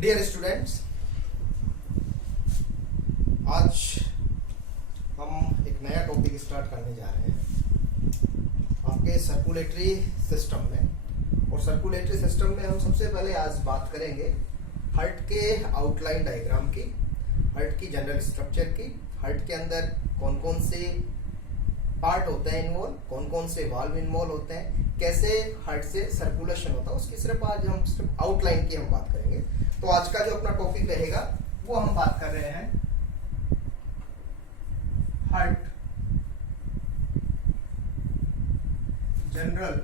Dear students, आज हम एक नया टॉपिक स्टार्ट करने जा रहे हैं आपके सर्कुलेटरी सिस्टम में। और सर्कुलेटरी सिस्टम में हम सबसे पहले आज बात करेंगे हार्ट के आउटलाइन डायग्राम की, हार्ट की जनरल स्ट्रक्चर की, हार्ट के अंदर कौन कौन से पार्ट होते हैं इन्वॉल्व, कौन कौन से वाल्व इन्वॉल्व होते हैं, कैसे हार्ट से सर्कुलेशन होता है, उसकी सिर्फ आज हम सिर्फ आउटलाइन की हम बात करेंगे। तो आज का जो अपना टॉपिक रहेगा वो हम बात कर रहे हैं heart general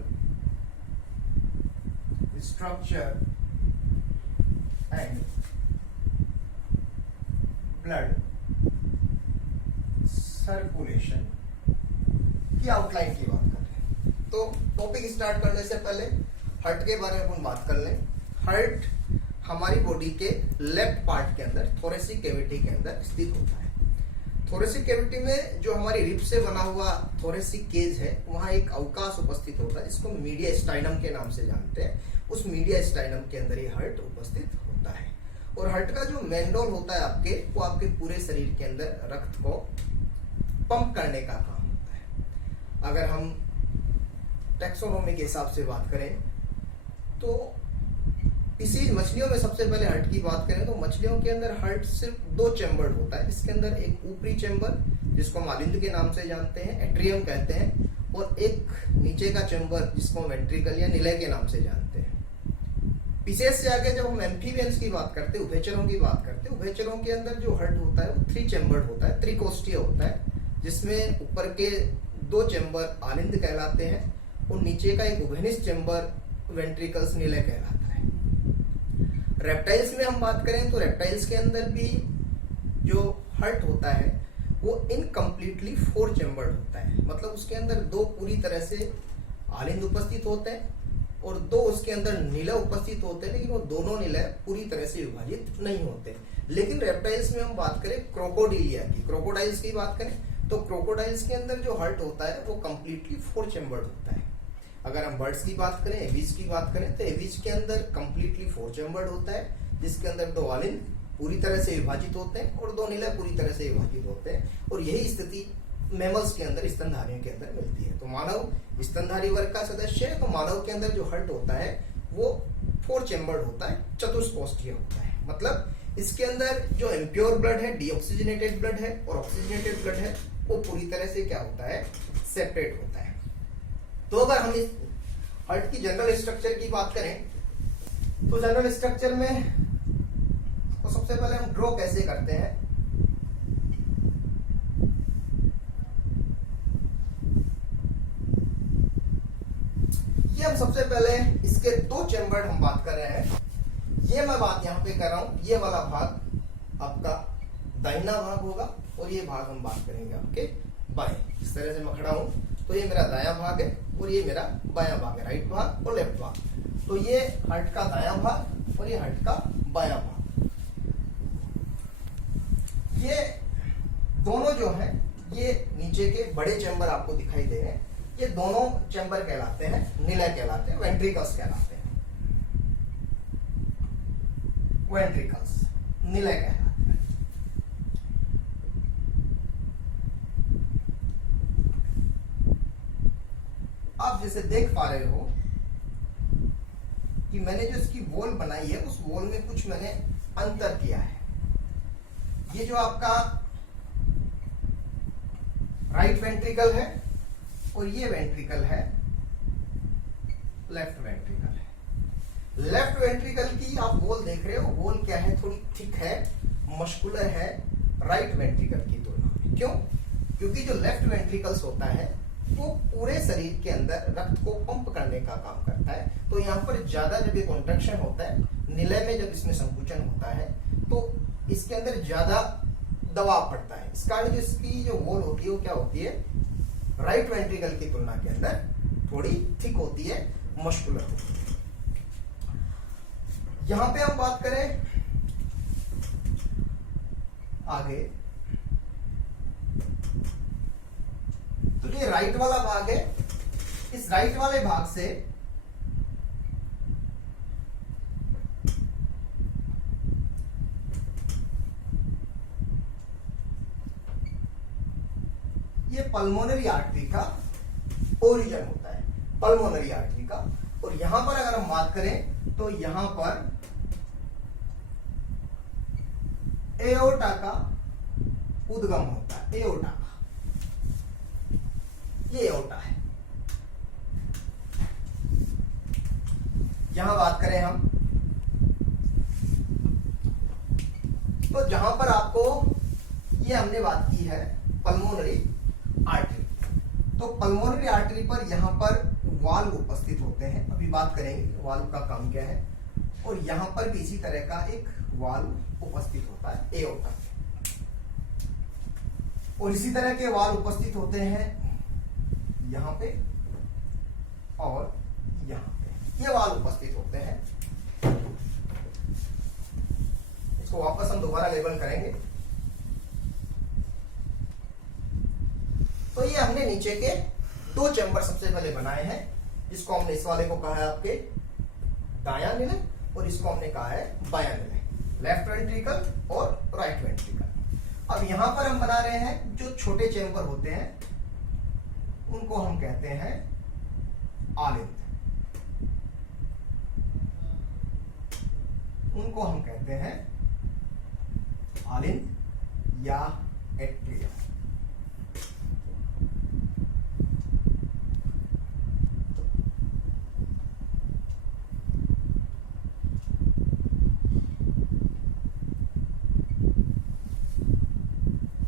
structure and blood circulation की आउटलाइन की बात कर रहे हैं। तो टॉपिक स्टार्ट करने से पहले हार्ट के बारे में हम बात कर लें। हार्ट हमारी बॉडी के लेफ्ट पार्ट के अंदर थोरेसिक कैविटी के अंदर स्थित होता है। थोरेसिक कैविटी में जो हमारी रिब से बना हुआ थोरेसिक केज है, वहां एक अवकाश उपस्थित होता है जिसको मीडियास्टाइनम के नाम से जानते हैं। उस मीडियास्टाइनम के अंदर ये हार्ट उपस्थित होता है। और हार्ट का जो मेन रोल होता है वो आपके पूरे शरीर के अंदर रक्त को पंप करने का काम होता है। अगर हम टैक्सोनॉमी के हिसाब से बात करें तो इसी मछलियों में सबसे पहले हार्ट की बात करें तो मछलियों के अंदर हार्ट सिर्फ दो चैम्बर होता है। इसके अंदर एक ऊपरी चैम्बर जिसको हम आलिंद के नाम से जानते हैं, एट्रियम कहते हैं, और एक नीचे का चैम्बर जिसको हम वेंट्रिकल या निलय के नाम से जानते हैं। विशेष से आगे जब हम एम्फीबियंस की बात करते हैं, उभयचरों की बात करते हैं, उभयचरों के अंदर जो हार्ट होता है वो थ्री चैम्बर्ड होता है, त्रिकोष्ठीय होता है, जिसमें ऊपर के दो चैम्बर आलिंद कहलाते हैं और नीचे का एक उभयनिष्ठ चैम्बर वेंट्रिकल्स निलय कहलाता है। रेप्टाइल्स में हम बात करें तो रेप्टाइल्स के अंदर भी जो हार्ट होता है वो इनकम्प्लीटली फोर चैम्बर्ड होता है। मतलब उसके अंदर दो पूरी तरह से आलिंद उपस्थित होते हैं और दो उसके अंदर निलय उपस्थित होते हैं, लेकिन वो दोनों निलय पूरी तरह से विभाजित नहीं होते। लेकिन रेप्टाइल्स में हम बात करें क्रोकोडिलिया की, क्रोकोडाइल्स की बात करें तो क्रोकोडाइल्स के अंदर जो हार्ट होता है वो कंप्लीटली फोर चैम्बर्ड होता है। अगर हम बर्ड्स की बात करें, एविज की बात करें तो एविज के अंदर कंप्लीटली फोर चैम्बर्ड होता है, जिसके अंदर दो आलिंद पूरी तरह से विभाजित होते हैं और दो निलय पूरी तरह से विभाजित होते हैं। और यही स्थिति मैमल्स के अंदर, स्तनधारियों के अंदर मिलती है। तो मानव स्तनधारी वर्ग का सदस्य है, तो मानव के अंदर जो हार्ट होता है वो फोर चैम्बर्ड होता है, चतुष्कोष्ठीय होता है। मतलब इसके अंदर जो इम्प्योर ब्लड है, डीऑक्सीजनेटेड ब्लड है और ऑक्सीजनेटेड ब्लड है, वो पूरी तरह से क्या होता है, सेपरेट होता है। तो अगर हम इस हार्ट की जनरल स्ट्रक्चर की बात करें तो जनरल स्ट्रक्चर में तो सबसे पहले हम ड्रॉ कैसे करते हैं। ये हम सबसे पहले इसके दो चैम्बर हम बात कर रहे हैं। ये मैं बात यहां पे कर रहा हूं, ये वाला भाग आपका दाहिना भाग होगा और ये भाग हम बात करेंगे आपके बाएं। इस तरह से मैं खड़ा हूं तो ये मेरा दायां भाग है और ये मेरा बायां भाग है, राइट भाग और लेफ्ट भाग। तो ये हार्ट का दायां भाग और ये हार्ट का बायां भाग। ये दोनों जो है ये नीचे के बड़े चैम्बर आपको दिखाई दे रहे हैं, ये दोनों चैम्बर कहलाते हैं, निलय कहलाते हैं, वेंट्रिकल्स कहलाते हैं, वेंट्रिकल्स निलय कहलाते हैं। आप जैसे देख पा रहे हो कि मैंने जो इसकी वॉल बनाई है उस वॉल में कुछ मैंने अंतर किया है। ये जो आपका राइट वेंट्रिकल है और ये वेंट्रिकल है लेफ्ट वेंट्रिकल है। लेफ्ट वेंट्रिकल की आप वॉल देख रहे हो, वॉल क्या है, थोड़ी थिक है, मस्कुलर है राइट वेंट्रिकल की तुलना में। क्यों? क्योंकि जो लेफ्ट वेंट्रिकल्स होता है वो पूरे शरीर के अंदर रक्त को पंप करने का काम करता है। तो यहाँ पर ज्यादा जब ये कॉन्ट्रैक्शन होता है, निलय में जब इसमें संकुचन होता है तो इसके अंदर ज्यादा दबाव पड़ता है। इस कारण जो इसकी जो वॉल होती है वो क्या होती है, राइट वेंट्रिकल की तुलना के अंदर थोड़ी थिक होती है, मस्कुलर होती है। यहां पे हम बात करें आगे तो ये राइट वाला भाग है, इस राइट वाले भाग से ये पल्मोनरी आर्टरी का ओरिजिन होता है, पल्मोनरी आर्टरी का। और यहां पर अगर हम बात करें तो यहां पर एओर्टा का उद्गम होता है, एओर्टा का, ये एओर्टा है। यहां बात करें हम तो जहां पर आपको ये हमने बात की है पल्मोनरी आर्टरी, तो पल्मोनरी आर्टरी पर यहां पर वाल्व उपस्थित होते हैं, अभी बात करेंगे वाल्व का काम क्या है। और यहां पर भी इसी तरह का एक वाल्व उपस्थित होता है एओर्टा में, और इसी तरह के वाल्व उपस्थित होते हैं यहां पे और यहां पे, ये वाल्व उपस्थित होते हैं। इसको वापस हम दोबारा लेबल करेंगे। तो ये हमने नीचे के दो चैम्बर सबसे पहले बनाए हैं, जिसको हमने इस वाले को कहा है आपके दायां निलय और इसको हमने कहा है बायां निलय, लेफ्ट वेंट्रिकल और राइट वेंट्रिकल। अब यहां पर हम बना रहे हैं जो छोटे चैम्बर होते हैं उनको हम कहते हैं आलिंद, उनको हम कहते हैं आलिंद या एट्रियम।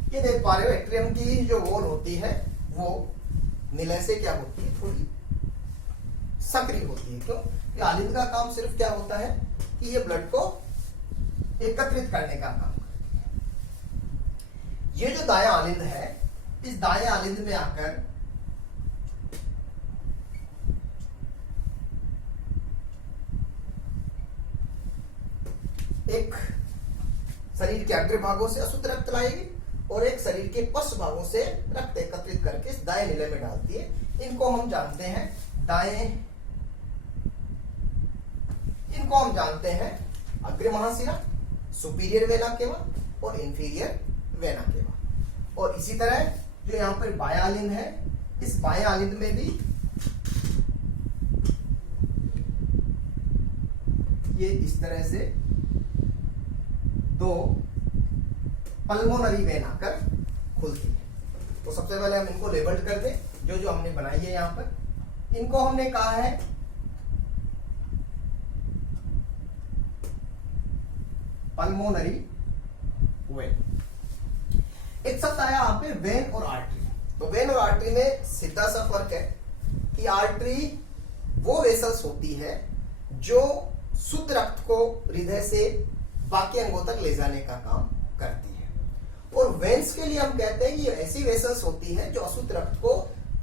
ये देख पा रहे हो एट्रियम की जो वॉल होती है वो निलय से क्या होती है, थोड़ी सक्रिय होती है। क्यों? ये आलिंद का काम सिर्फ क्या होता है कि ये ब्लड को एकत्रित करने का काम करती है। ये जो दायां आलिंद है, इस दायां आलिंद में आकर एक शरीर के अग्र भागों से अशुद्ध रक्त लाएगी और एक शरीर के पश्च भागों से रक्त एकत्रित करके इस दाएं निलय में डालती है। इनको हम जानते हैं दाएं, इनको हम जानते हैं अग्र महाशिरा, सुपीरियर वेना केवा और इंफीरियर वेना केवा। और इसी तरह जो यहां पर बायां आलिंद है, इस बायां आलिंद में भी ये इस तरह से दो पल्मोनरी वेन आकर खुलती है। तो सबसे पहले हम इनको लेबल्ड कर दें, जो जो हमने बनाई है यहां पर, इनको हमने कहा है पल्मोनरी वेन। एक शब्द आया यहाँ पे वेन और आर्टरी। तो वेन और आर्टरी में सीधा सा फर्क है कि आर्टरी वो वेसल्स होती है जो शुद्ध रक्त को हृदय से बाकी अंगों तक ले जाने का काम करती है, और वेन्स के लिए हम कहते हैं कि ये ऐसी वेसल्स होती है जो अशुद्ध रक्त को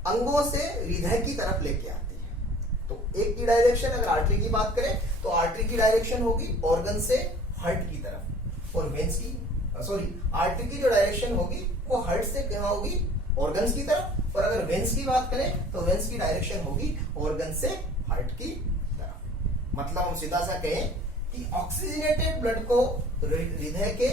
अंगों से हृदय की तरफ लेके आती है। तो एक की डायरेक्शन अगर आर्टरी की बात करें तो आर्टरी की डायरेक्शन होगी ऑर्गन से हार्ट की तरफ, और वेन्स की आर्टरी की जो डायरेक्शन होगी वो हार्ट से कहां होगी, ऑर्गन्स की तरफ। और अगर वेन्स की बात करें तो वेन्स की डायरेक्शन होगी ऑर्गन से हार्ट की तरफ। मतलब हम सीधा सा कहें कि ऑक्सीजनेटेड ब्लड को हृदय के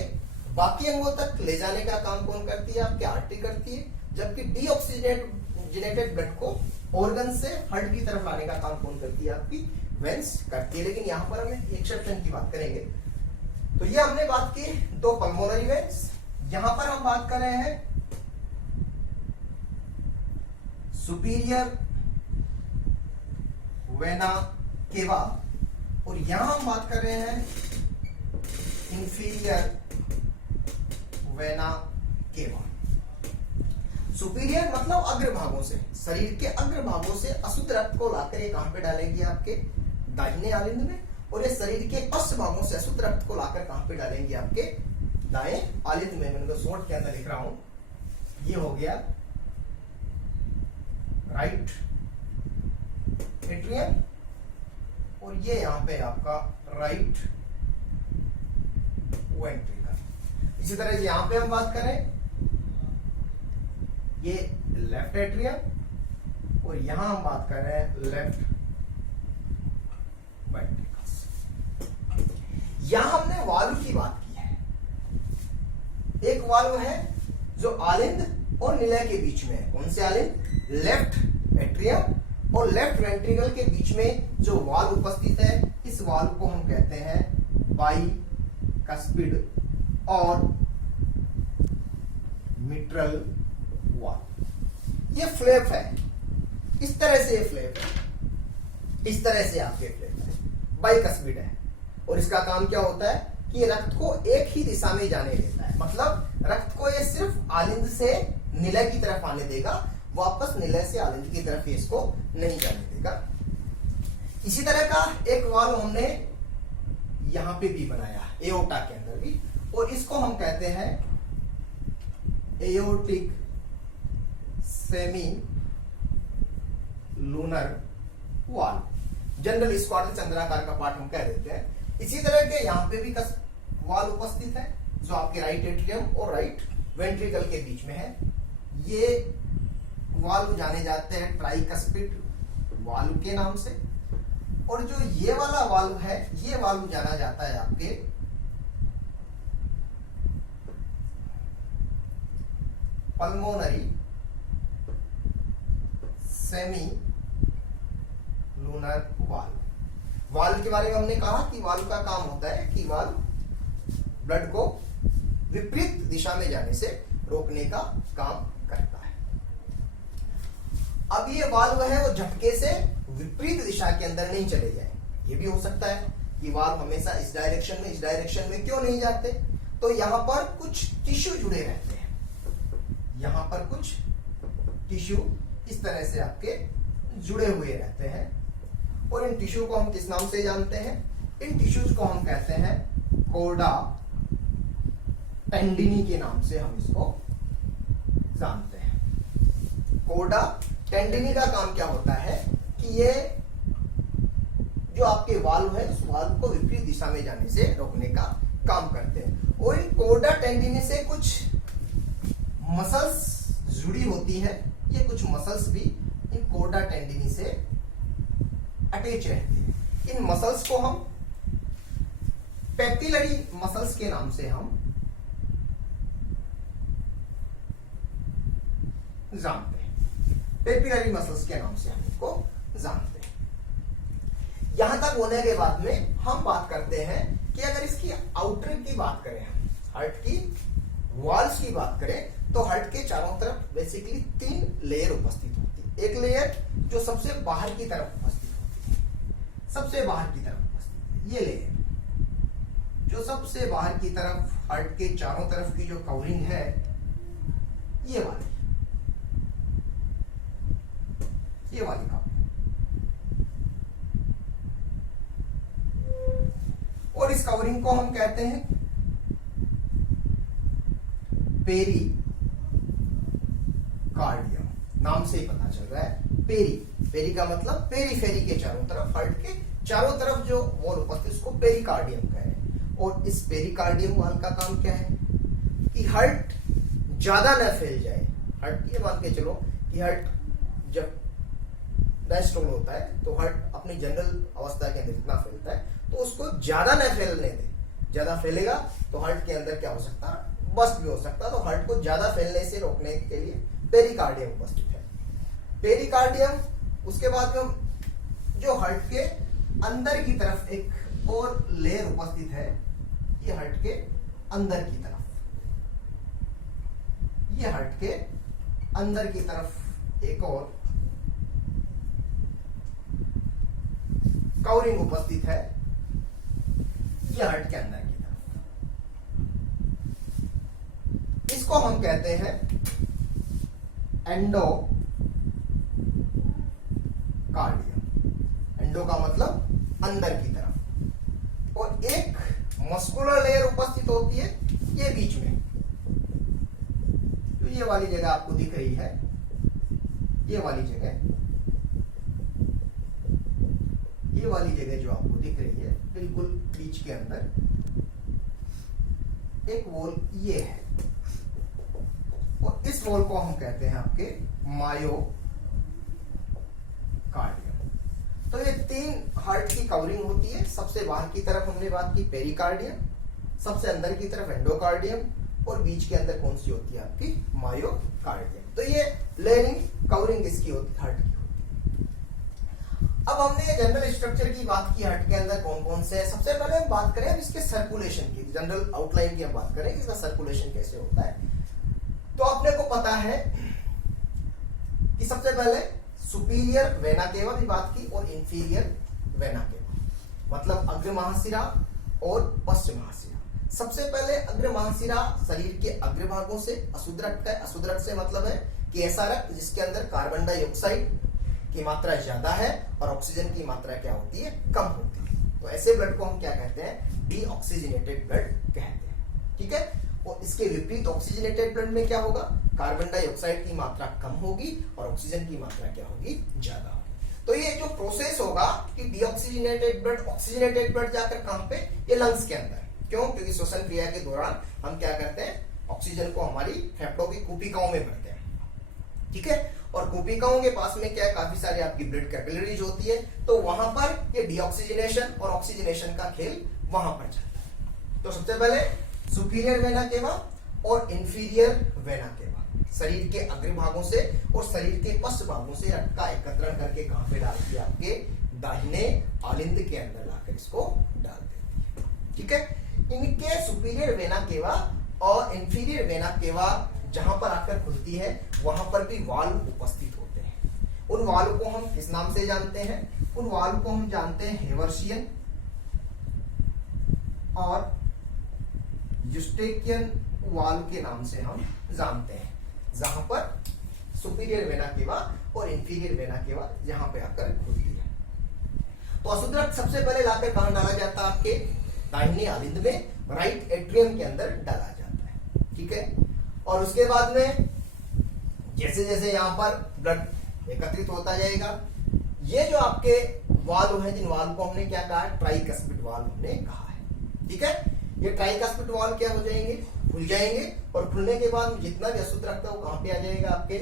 बाकी अंगों तक ले जाने का काम कौन करती है, आपकी आर्टरी करती है, जबकि डीऑक्सीजनेटेड ब्लड को ऑर्गन से हार्ट की तरफ लाने का काम कौन करती है, आपकी वेन्स करती है। लेकिन यहां पर हम एक्सेप्शन की बात करेंगे। तो ये हमने बात की दो पल्मोनरी वेन्स। यहां पर हम बात कर रहे हैं सुपीरियर वेना केवा, और यहां हम बात कर रहे हैं इंफीरियर वेना केवा। सुपीरियर मतलब अग्र भागों से, शरीर के अग्र भागों से अशुद्ध रक्त को लाकर ये कहां पे डालेंगे, आपके दाहिने आलिंद में, और ये शरीर के पश्च भागों से अशुद्ध रक्त को लाकर कहां पे डालेंगे, आपके दाएं आलिंद में। मैंने शॉर्ट के अंदर लिख रहा हूं, ये हो गया राइट एट्रियम, और ये यहां पे आपका राइट वेंट्रिकल। इसी तरह यहां पे हम बात करें ये लेफ्ट एट्रियम, और यहां हम बात कर रहे हैं लेफ्ट वेंट्रिकल्स। यहां हमने वाल्व की बात की है। एक वाल्व है जो आलिंद और निलय के बीच में कौन से आलिंद? लेफ्ट एट्रियम और लेफ्ट वेंट्रिकल के बीच में जो वाल उपस्थित है, इस वाल को हम कहते हैं बाइकस्पिड और मिट्रल वाल। ये फ्लैप है, इस तरह से ये फ्लैप है, इस तरह से आपके फ्लैप है, बाइकस्पिड है। और इसका काम क्या होता है कि ये रक्त को एक ही दिशा में जाने देता है, मतलब रक्त को ये सिर्फ आलिंद से निलय की तरफ आने देगा, वापस निलय से आलिंद की तरफ इसको नहीं जाने देगा। इसी तरह का एक वाल्व हमने यहां पे भी बनाया, एओर्टा के अंदर भी, और इसको हम कहते हैं aortic semi lunar valve. General इसको अर्धचंद्राकार का पार्ट हम कह देते हैं। इसी तरह के यहाँ पे भी वाल्व उपस्थित है जो आपके राइट एट्रियम और राइट वेंट्रिकल के बीच में है। ये वाल्व जाने जाते हैं ट्राइकस्पिड वाल्व के नाम से, और जो ये वाला वाल्व है, ये वाल्व जाना जाता है आपके pulmonary semi lunar valve. Valve के बारे में हमने कहा कि वाल्व का काम होता है कि वाल्व ब्लड को विपरीत दिशा में जाने से रोकने का काम करता है। अब ये वाल्व है वो झटके से विपरीत दिशा के अंदर नहीं चले जाए। ये भी हो सकता है कि वाल्व हमेशा इस डायरेक्शन में क्यों नहीं जाते, तो यहां पर कुछ टिश्यू जुड़े रहते हैं, यहां पर कुछ टिश्यू इस तरह से आपके जुड़े हुए रहते हैं, और इन टिश्यू को हम किस नाम से जानते हैं? इन टिश्यूज को हम कहते हैं कोर्डा टेंडिनी के नाम से हम इसको जानते हैं। कोर्डा टेंडिनी का काम क्या होता है कि ये जो आपके वाल्व है, उस वाल्व को विपरीत दिशा में जाने से रोकने का काम करते हैं। और इन कोर्डा टेंडिनी से कुछ मसल्स जुड़ी होती है, ये कुछ मसल्स भी इन कोर्डा टेंडिनी से अटैच रहती है। इन मसल्स को हम पेपिलरी मसल्स के नाम से हम जानते हैं। पेपिलरी मसल्स के नाम से हम इसको जानते हैं। यहां तक होने के बाद में हम बात करते हैं कि अगर इसकी आउटर की बात करें, हार्ट की वॉल्स की बात करें, तो हार्ट के चारों तरफ बेसिकली 3 लेयर उपस्थित होती है। एक लेयर जो सबसे बाहर की तरफ उपस्थित होती है, सबसे बाहर की तरफ उपस्थित है। ये लेयर जो सबसे बाहर की तरफ हार्ट के चारों तरफ की जो कवरिंग है, ये वाली कवरिंग, और इस कवरिंग को हम कहते हैं पेरिकार्डियम। नाम से ही पता चल रहा है, पेरी का मतलब पेरीफेरी के चारों तरफ, हार्ट के चारों तरफ जो वॉल उपस्थित, उसको पेरिकार्डियम कह रहे हैं। और इस पेरिकार्डियम वाल का काम क्या है कि हार्ट ज्यादा न फैल जाए। हार्ट ये मान के चलो कि हार्ट जब डायस्टोल होता है तो हार्ट अपनी जनरल अवस्था के अंदर इतना फैलता है, तो उसको ज्यादा न फैलने दे। ज्यादा फैलेगा तो हार्ट के अंदर क्या हो सकता है, बस्ट भी हो सकता है। तो हार्ट को ज्यादा फैलने से रोकने के लिए पेरिकार्डियम उपस्थित है। पेरिकार्डियम, उसके बाद में जो हार्ट के अंदर की तरफ एक और लेयर उपस्थित है, ये हार्ट के अंदर की तरफ, ये हार्ट के अंदर की तरफ एक और कवरिंग उपस्थित है, ये हार्ट के अंदर की तरफ। इसको हम कहते हैं एंडोकार्डियम। एंडो का मतलब अंदर की तरफ। और एक मस्कुलर लेयर उपस्थित होती है ये बीच में, तो ये वाली जगह आपको दिख रही है, ये वाली जगह जो आपको दिख रही है बिल्कुल बीच के अंदर एक वॉल ये है, और इस वॉल को हम कहते हैं आपके मायोकार्डियम। तो ये 3 हार्ट की कवरिंग होती है। सबसे बाहर की तरफ हमने बात की पेरिकार्डियम, सबसे अंदर की तरफ एंडोकार्डियम, और बीच के अंदर कौन सी होती है आपकी मायोकार्डियम। तो ये लेयरिंग कवरिंग इसकी होती है, हार्ट की होती है। अब हमने जनरल स्ट्रक्चर की बात की, हार्ट के अंदर कौन कौन से है। सबसे पहले हम बात करें अब इसके सर्कुलेशन की, जनरल आउटलाइन की हम बात करें कि इसका सर्कुलेशन कैसे होता है। तो आपने को पता है कि सबसे पहले सुपीरियर वेना केवा की बात की और इंफीरियर वेना केवा, मतलब अग्र महाशिरा और पश्च महाशिरा। सबसे पहले अग्र महाशिरा शरीर के अग्र भागों से अशुद्ध रक्त है। अशुद्ध रक्त से मतलब है कि ऐसा रक्त जिसके अंदर कार्बन डाइऑक्साइड की मात्रा ज्यादा है और ऑक्सीजन की मात्रा क्या होती है, कम होती है। तो ऐसे ब्लड को हम क्या कहते हैं, डीऑक्सीजनेटेड ब्लड कहते हैं। ठीक है। और इसके विपरीत ऑक्सीजनेटेड ब्लड में क्या होगा, कार्बन डाइऑक्साइड की मात्रा कम होगी और ऑक्सीजन की मात्रा क्या होगी, ज्यादा होगी। तो ये जो प्रोसेस होगा कि डीऑक्सीजनेटेड ब्लड ऑक्सीजनेटेड ब्लड जाकर कहां पे, ये लंग्स के अंदर। क्यों? क्योंकि श्वसन क्रिया के दौरान हम क्या करते हैं, ऑक्सीजन को हमारी फेफड़ों की कूपिकाओं में भरते हैं। ठीक है। और कूपिकाओं के पास में क्या है, काफी सारी आपकी ब्लड कैपिलरीज होती है, तो वहां पर ये डीऑक्सीजनेशन और ऑक्सीजनेशन का खेल वहां पर चलता है। तो सबसे पहले सुपीरियर वेना केवा और इंफीरियर वेना केवा शरीर के अग्र भागों से और शरीर के पश्च भागों से रक्त का एकत्रण करके कहां पे डालती है, आपके दाहिने आलिंद के अंदर लाकर इसको डाल देती है। ठीक है। इनके सुपीरियर वेना केवा और इंफीरियर वेना केवा जहां पर आकर खुलती है वहां पर भी वाल्व उपस्थित होते हैं। उन वाल्व को हम किस नाम से जानते हैं, उन वाल्व को हम जानते हैं हेवर्शियन और यूस्टेकियन वाल्व के नाम से हम जानते हैं, जहां पर सुपीरियर वेना केवा और इंफीरियर वेना केवा यहां पे आकर खुलती है। तो अशुद्ध रक्त सबसे पहले लाकर कहां डाला जाता है, आपके दाहिने आलिंद में राइट एट्रियम के अंदर डाला जाता है। ठीक है। और उसके बाद में जैसे जैसे यहां पर ब्लड एकत्रित होता जाएगा, ये जो आपके वाल्व है, जिन वाल्व को हमने क्या कहा, ट्राइकस्पिड वाल्व हमने कहा है। ठीक है। ये ट्राइकस्पिड वाल्व क्या हो जाएंगे, खुल जाएंगे और खुलने के बाद जितना भी अशुद्ध रक्त है वो कहां पे आ जाएगा, आपके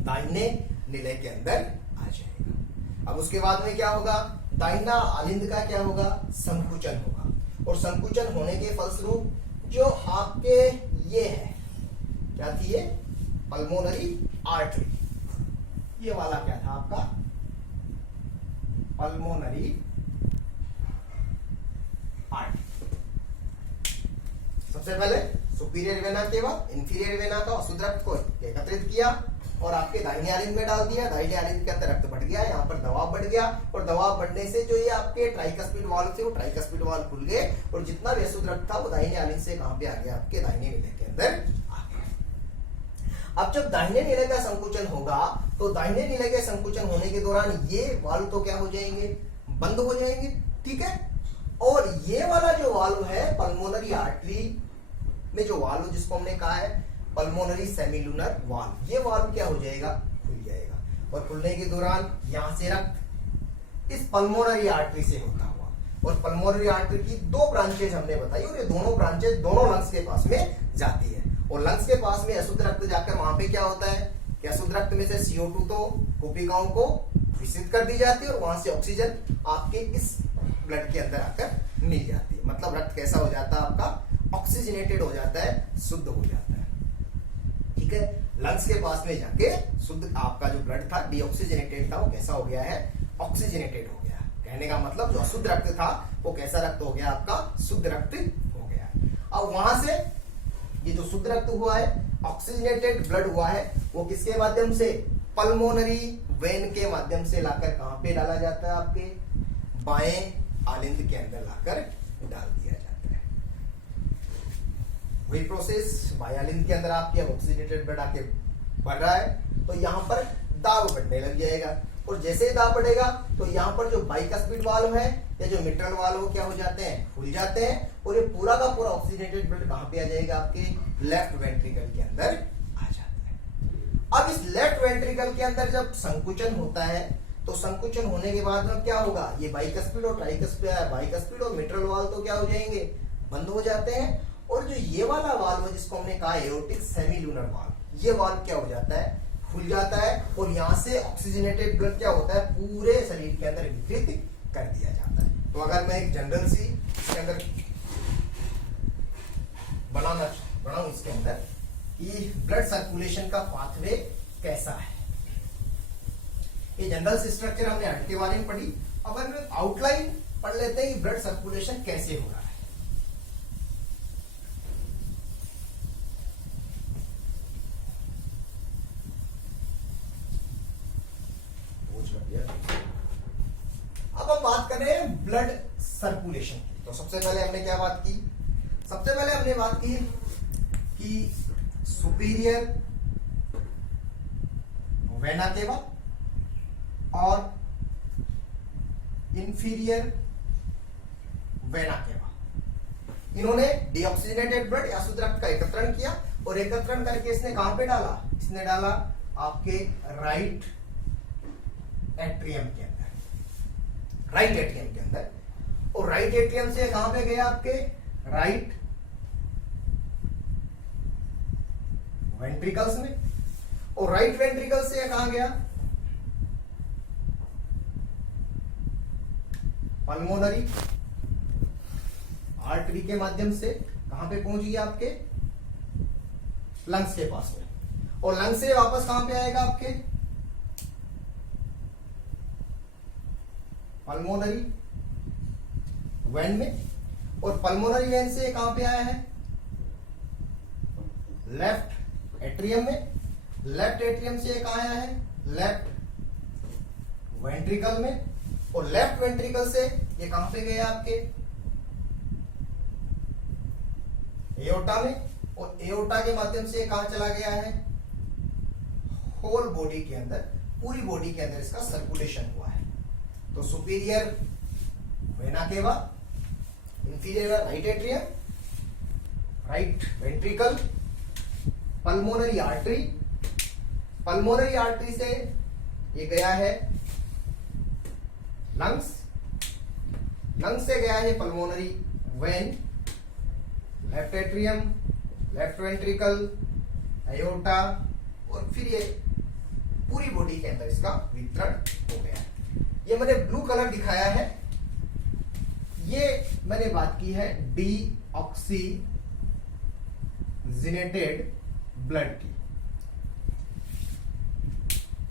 दाहिने निलय के अंदर आ जाएगा। अब उसके बाद में क्या होगा, दाहिना आलिंद का क्या होगा, संकुचन होगा। और संकुचन होने के फलस्वरूप जो आपके ये है, क्या थी ये, पल्मोनरी आर्टरी, ये वाला क्या था आपका, पल्मोनरी आर्टरी। सबसे पहले superior vena cava inferior vena का अशुद्ध रक्त को एकत्रित किया और आपके दाहिने आलिंद में डाल दिया। दाहिने आलिंद के अंदर रक्त बढ़ गया, यहाँ पर दबाव बढ़ गया और दबाव बढ़ने से जो ये आपके ट्राइकस्पिड वाल्व थे वो ट्राइकस्पिड वाल्व खुल गए और जितना भी अशुद्ध रक्त था वो दाहिने आलिंद से कहां पे आ गया, आपके दाहिने निलय के अंदर आ गया। अब जब दाहिने निलय का संकुचन होगा तो दाहिने निलय के संकुचन होने के दौरान ये वाल्व तो क्या हो जाएंगे, बंद हो जाएंगे। ठीक है। और ये वाला जो वाल्व है पल्मोनरी आर्टरी में, जो वाल्व जिसको हमने कहा है पल्मोनरी सेमिलुनर वाल्व, ये वाल्व क्या हो जाएगा, खुल जाएगा। और खुलने के दौरान यहां से रक्त इस पल्मोनरी आर्टरी से होता हुआ, और पल्मोनरी आर्टरी की दो ब्रांचेज हमने बताई और ये दोनों ब्रांचेज दोनों लंग्स के पास में जाती है। और लंग्स के पास में अशुद्ध रक्त जाकर वहां पे क्या होता है कि अशुद्ध रक्त में से CO2 तो कोशिकाओं को विसर्जित कर दी जाती है और वहां से ऑक्सीजन आपके इस ब्लड के अंदर आकर मिल जाती है। मतलब रक्त कैसा हो जाता है, आपका ऑक्सीजनेटेड हो जाता है, शुद्ध हो जाता है। ठीक है। लंग्स के पास में जाके शुद्ध आपका जो ब्लड था डीऑक्सीजनेटेड था वो कैसा हो गया है, ऑक्सीजनेटेड हो गया। कहने का मतलब जो अशुद्ध रक्त था वो कैसा रक्त हो गया, आपका शुद्ध रक्त हो गया। अब वहां से ये जो शुद्ध रक्त हुआ है, ऑक्सीजनेटेड ब्लड हुआ है, वो किसके माध्यम से, पल्मोनरी वेन के माध्यम से लाकर कहां पे डाला जाता है, आपके बाएं आलिंद के अंदर लाकर डाल दिया जाता है। वही प्रोसेस बाएं आलिंद के अंदर आपके अब ऑक्सीजनेटेड ब्लड आके बढ़ रहा है तो यहां पर दाब बढ़ने लग जाएगा और जैसे ही दाब बढ़ेगा तो यहाँ पर जो बाइकस्पिड वाल्व है या जो मिट्रल वाल्व क्या हो जाते हैं, खुल जाते हैं और ये पूरा का पूरा ऑक्सीजनेटेड ब्लड कहां पे आ जाएगा, आपके लेफ्ट वेंट्रिकल के अंदर आ जाता है। अब इस लेफ्ट वेंट्रिकल के अंदर जब संकुचन होता है तो संकुचन होने के बाद में क्या होगा, ये बाइकस्पिड और बाइकस्पिड और मिट्रल वाल्व तो क्या हो जाएंगे, बंद हो जाते हैं और जो ये वाला वाल्व है जिसको हमने कहा एओर्टिक सेमिलुनर वाल्व, ये वाल्व क्या हो जाता है, खुल जाता है और यहां से ऑक्सीजनेटेड ब्लड क्या होता है, पूरे शरीर के अंदर वितरित कर दिया जाता है। तो अगर मैं एक जनरल सी इसके अंदर बनाना बढ़ाऊं इसके अंदर कि ब्लड सर्कुलेशन का पाथवे कैसा है। ये जनरल स्ट्रक्चर हमने हार्ट के बारे में पढ़ी। अब हम आउटलाइन पढ़ लेते हैं कि ब्लड सर्कुलेशन कैसे हो रहा है। अब हम बात कर रहे हैं ब्लड सर्कुलेशन की। तो सबसे पहले हमने क्या बात की? सबसे पहले हमने बात की कि सुपीरियर वेना केवा और इंफीरियर वेना केवा, इन्होंने डीऑक्सीजनेटेड ब्लड या शुद्ध रक्त का एकत्रण किया और एकत्रण करके इसने कहां पे डाला? इसने डाला आपके राइट एट्रियम के अंदर, राइट एट्रियम के अंदर। और राइट एट्रियम से कहां पे गया? आपके राइट वेंट्रिकल्स में। और राइट वेंट्रिकल से कहां गया? पल्मोनरी आर्टरी के माध्यम से कहां पे पहुंच गया? आपके लंग्स के पास में। और लंग्स से वापस कहां पे आएगा? आपके पल्मोनरी वेन में। और पल्मोनरी वेन से कहां पे आया है? लेफ्ट एट्रियम में। लेफ्ट एट्रियम से कहां आया है? लेफ्ट वेंट्रिकल में। और लेफ्ट वेंट्रिकल से ये कहां पे गया? आपके एओर्टा में। और एओर्टा के माध्यम से कहां चला गया है? होल बॉडी के अंदर, पूरी बॉडी के अंदर इसका सर्कुलेशन हुआ है। तो superior vena cava, inferior right atrium, right ventricle, pulmonary artery. Pulmonary artery से ये गया है लंग्स, लंग्स से गया है pulmonary vein, left atrium, left ventricle, aorta, और फिर ये पूरी बॉडी के अंदर इसका वितरण हो गया है। ये मैंने ब्लू कलर दिखाया है, ये मैंने बात की है डीऑक्सीजनेटेड ब्लड की।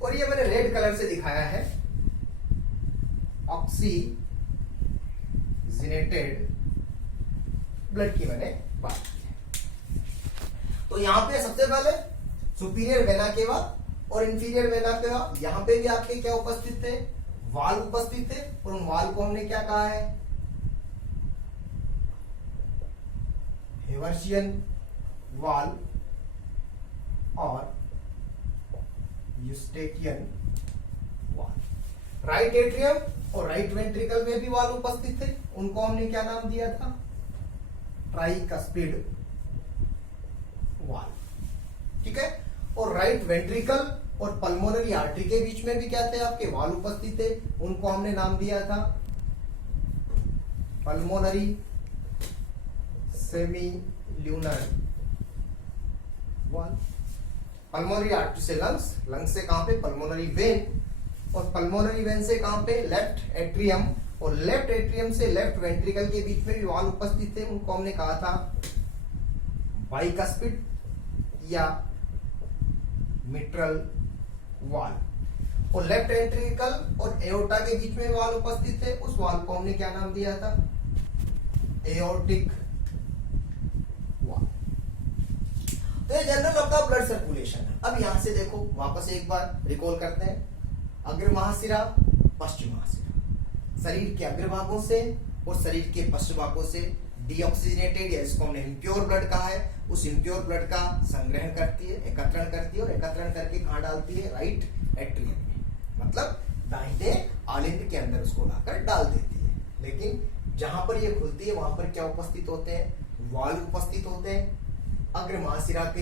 और ये मैंने रेड कलर से दिखाया है ऑक्सीजनेटेड ब्लड की मैंने बात की है। तो यहां पे सबसे पहले सुपीरियर वेना केवा और इंफीरियर वेना केवा, यहां पे भी आपके क्या उपस्थित थे? वाल उपस्थित थे। और उन वाल को हमने क्या कहा है? हेवर्शियन वाल और यूस्टेकियन वाल। राइट एट्रियम और राइट वेंट्रिकल में भी वाल उपस्थित थे, उनको हमने क्या नाम दिया था? ट्राइकस्पिड वाल। ठीक है। और राइट वेंट्रिकल और पल्मोनरी आर्टरी के बीच में भी क्या थे? आपके वाल उपस्थित थे, उनको हमने नाम दिया था पल्मोनरी सेमी ल्यूनर वाल। पल्मोनरी आर्टरी से लंग्स, लंग्स से कहां पे? Pulmonary vein. और पल्मोनरी वेन से कहां पे? Left atrium. और लेफ्ट एट्रियम से लेफ्ट वेंट्रिकल के बीच में भी वाल उपस्थित थे, उनको हमने कहा था बाइकस्पिड या मिट्रल वाल। और लेफ्ट वेंट्रिकल और एओर्टा के बीच में वाल उपस्थित थे, उस वाल को हमने क्या नाम दिया था? एओर्टिक वाल। तो ये जनरल आपका ब्लड सर्कुलेशन है। अब यहां से देखो, वापस एक बार रिकॉल करते हैं। अग्र महाशिरा, पश्चिम महाशिरा, शरीर के अग्रभागों से और शरीर के पश्चिम भागों से डीऑक्सीजनेटेड या जिसको हमने इम्प्योर ब्लड कहा है, उस इम्प्योर ब्लड का संग्रहण करती है, एकत्रण करती है और एकत्रण करके कहां डालती है? राइट एट्रियम में, मतलब दाहिने आलिंद के अंदर उसको लाकर डाल देती है। लेकिन जहां पर ये खुलती है वहां पर क्या उपस्थित होते हैं? वाल्व उपस्थित होते हैं। अग्र महाशिरा पे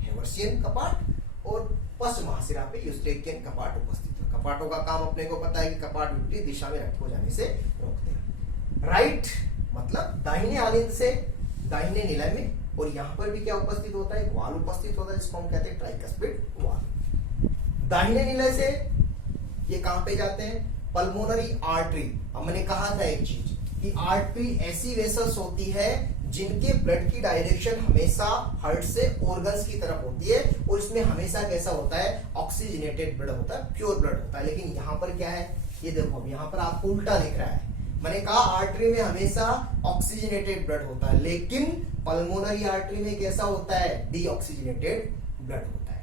हेवर्शियन कपाट और पश्चिम महाशिरा पे यूस्टेकियन कपाट उपस्थित है। कपाटों का काम अपने को पता है कि कपाट विपरीत दिशा में रक्त हो जाने से रोकते हैं। राइट मतलब दाहिने आलिंद से दाहिने निलय में, और यहां पर भी क्या उपस्थित होता है? एक वाल उपस्थित होता है जिसको हम कहते हैं ट्राइकस्पिड वाल। दाहिने निलय से ये कहां पे जाते हैं? Pulmonary artery. हमने कहा था एक चीज कि आर्टरी ऐसी वेसल्स होती है जिनके ब्लड की डायरेक्शन हमेशा हार्ट से ऑर्गन्स की तरफ होती है और इसमें हमेशा कैसा होता है, ऑक्सीजनेटेड ब्लड होता है, प्योर ब्लड होता है। लेकिन यहाँ पर क्या है, ये देखो अब यहाँ पर आपको उल्टा दिख रहा है। मैंने कहा आर्टरी में हमेशा ऑक्सीजनेटेड ब्लड होता है, लेकिन पल्मोनरी आर्टरी में कैसा होता है, डीऑक्सीजनेटेड ब्लड होता है।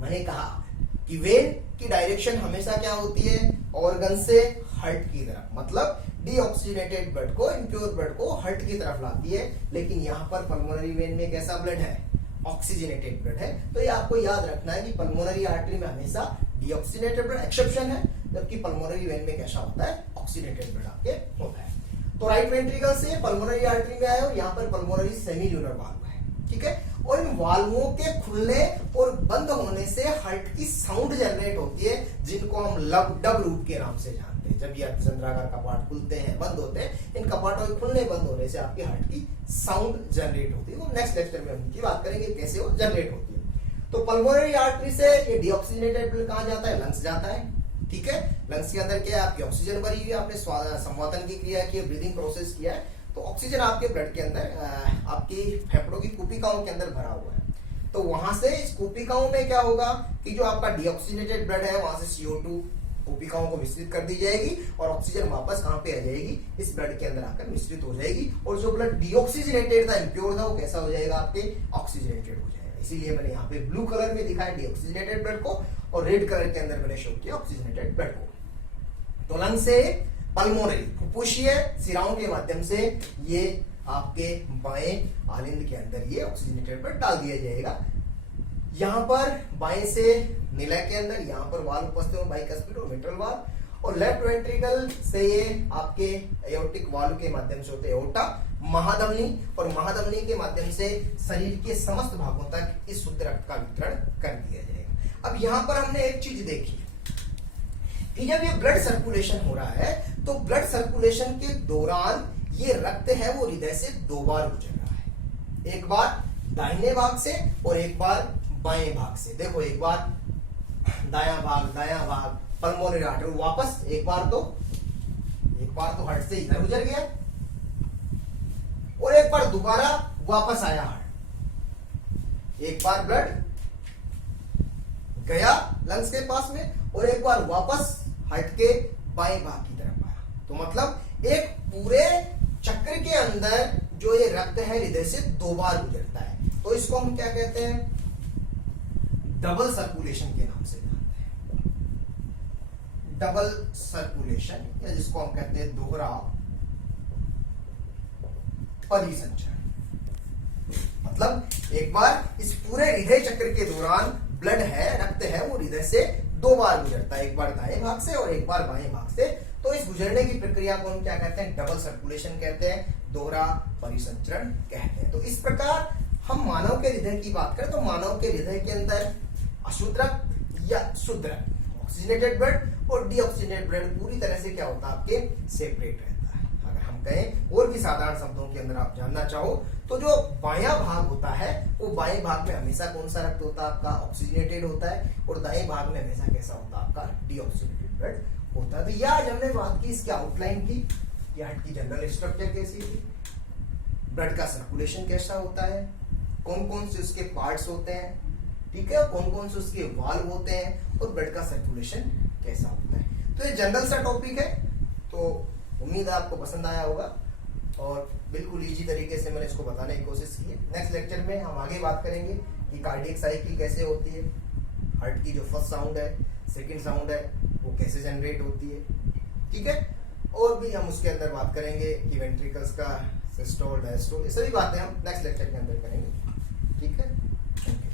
मैंने कहा कि वेन की डायरेक्शन हमेशा क्या होती है, ऑर्गन से हार्ट की तरफ, मतलब डीऑक्सीजनेटेड ब्लड को, इम्प्योर ब्लड को हार्ट की तरफ लाती है। लेकिन यहाँ पर पल्मोनरी वेन में कैसा ब्लड है, ऑक्सीजनेटेड ब्लड है। तो ये आपको याद रखना है कि पल्मोनरी आर्टरी में हमेशा डीऑक्सीजनेटेड ब्लड एक्सेप्शन है, जबकि पल्मोनरी वेन में कैसा होता है, ऑक्सीजनेटेड ब्लड आपके होता है। तो राइट वेंट्रिकल से पल्मोनरी आर्टरी में आए और यहाँ पर पल्मोनरी सेमील्यूनर वाल्व है, ठीक है। और इन वाल्वों के खुलने और बंद होने से हार्ट की साउंड जनरेट होती है, जिनको हम डब रूट के नाम से जानते हैं। जब ये अर्धचंद्राकार कपाट खुलते हैं, बंद होते हैं, इन कपाटों के खुलने बंद होने से आपके हार्ट की साउंड जनरेट होती है। वो नेक्स्ट लेक्चर में हम इनकी बात करेंगे कैसे वो जनरेट होती है। तो पल्मोनरी आर्टरी से ये डीऑक्सीजनेटेड ब्लड कहाँ जाता है, लंग्स जाता है, ठीक है। लंग्स के अंदर क्या है, आपकी ऑक्सीजन भरी हुई है, आपने संवातन की क्रिया की, ब्रीदिंग प्रोसेस किया है, तो ऑक्सीजन आपके ब्लड के अंदर आपकी फेफड़ों की कुपिकाओं के अंदर भरा हुआ है। तो वहां से इस कुपिकाओं में क्या होगा कि जो आपका डीऑक्सीजनेटेड ब्लड है वहां से CO2 कुपिकाओं को मिश्रित कर दी जाएगी और ऑक्सीजन वापस कहां पे आ जाएगी, इस ब्लड के अंदर आकर मिश्रित हो जाएगी। और जो ब्लड डीऑक्सीजनेटेड था, इम्प्योर था, वो कैसा हो जाएगा, आपके ऑक्सीजनेटेड हो जाएगा। इसीलिए मैंने यहाँ पे ब्लू कलर में दिखाया डीऑक्सीजनेटेड ब्लड को और रेड कलर के अंदर मैंने शो किया ऑक्सीजनेटेड ब्लड को। तो लंग से पल्मोनरी फुफ्फुसीय सिराओं के माध्यम से ये आपके बाएं आलिंद के अंदर ये ऑक्सीजनेटेड ब्लड डाल दिया जाएगा। यहाँ पर बाएं से निलय के अंदर यहाँ पर वाल्व उपस्थित है, बाइकस्पिड और मिट्रल वाल्व, और लेफ्ट वेंट्रिकल से ये आपके एओर्टिक वाल्व के माध्यम से होते हैं एओर्टा, महाधमनी, और महाधमनी के माध्यम से शरीर के समस्त भागों तक इस शुद्ध रक्त का वितरण कर दिया जाएगा। अब यहाँ पर हमने एक चीज देखी कि जब ये ब्लड सर्कुलेशन हो रहा है तो ब्लड सर्कुलेशन के दौरान ये रक्त है वो हृदय से 2 बार गुजर रहा है, एक बार दाहिने भाग से और एक बार बाएं भाग से। देखो एक बार दायां भाग पल्मोनरी आर्टरी, वापस एक बार तो हार्ट से इधर गुजर गया और एक बार दोबारा वापस आया हार्ट। एक बार ब्लड गया लंग्स के पास में और एक बार वापस हार्ट के बाएं भाग की तरफ आया। तो मतलब एक पूरे चक्र के अंदर जो ये रक्त है हृदय से 2 बार गुजरता है। तो इसको हम क्या कहते हैं, डबल सर्कुलेशन के नाम से जानते हैं। डबल सर्कुलेशन, या जिसको हम कहते हैं दोहरा परिसंचरण। मतलब एक बार इस पूरे हृदय चक्र के दौरान ब्लड है, रक्त है, वो हृदय से 2 बार गुजरता है, एक बार दाएं भाग से और एक बार बाएं भाग से। तो इस गुजरने की प्रक्रिया को हम क्या कहते हैं, डबल सर्कुलेशन कहते हैं, दोहरा परिसंचरण कहते हैं। तो इस प्रकार हम मानव के हृदय की बात करें तो मानव के हृदय के अंदर अशुद्ध रक्त या शुद्ध रक्त, ऑक्सीजनेटेड ब्लड और डीऑक्सीजनेटेड ब्लड पूरी तरह से क्या होता है, आपके सेपरेट रहता है। अगर हम कहें और भी साधारण शब्दों के अंदर आप जानना चाहो तो जो बायां भाग होता है वो बाएं भाग में हमेशा कौन सा रक्त होता है, आपका ऑक्सीजनेटेड होता है, और दाएं भाग में हमेशा कैसा होता है, आपका डीऑक्सीजनेटेड ब्लड होता है। तो यह आज हमने बात की इसकी आउटलाइन की, हार्ट की जनरल स्ट्रक्चर कैसी थी, ब्लड का सर्कुलेशन कैसा होता है, कौन कौन से उसके पार्ट्स होते हैं, ठीक है, कौन कौन से उसके वाल्व होते हैं, और ब्लड का सर्कुलेशन कैसा होता है। तो ये जनरल सा टॉपिक है, तो उम्मीद है आपको पसंद आया होगा और बिल्कुल इजी तरीके से मैंने इसको बताने की कोशिश की है। नेक्स्ट लेक्चर में हम आगे बात करेंगे कि कार्डियक साइकिल कैसे होती है, हार्ट की जो फर्स्ट साउंड है, सेकंड साउंड है, वो कैसे जनरेट होती है, ठीक है। और भी हम उसके अंदर बात करेंगे कि वेंट्रिकल्स का सिस्टोल, डायस्टोल, ये सभी बातें हम नेक्स्ट लेक्चर के अंदर करेंगे, ठीक है।